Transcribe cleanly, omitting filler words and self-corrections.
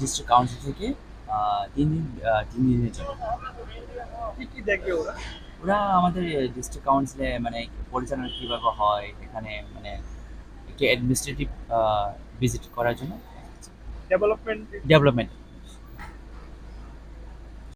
District council থেকে 3 দিন 3 দিনের জন্য। কি কি দেখবে ওরা? ওরা আমাদের ডিস্ট্রিক্ট কাউন্সিলে মানে পরিচালনা কীভাবে হয় এখানে মানে একটু অ্যাডমিনিস্ট্রেটিভ ভিজিট করার জন্য ডেভেলপমেন্ট ডেভেলপমেন্ট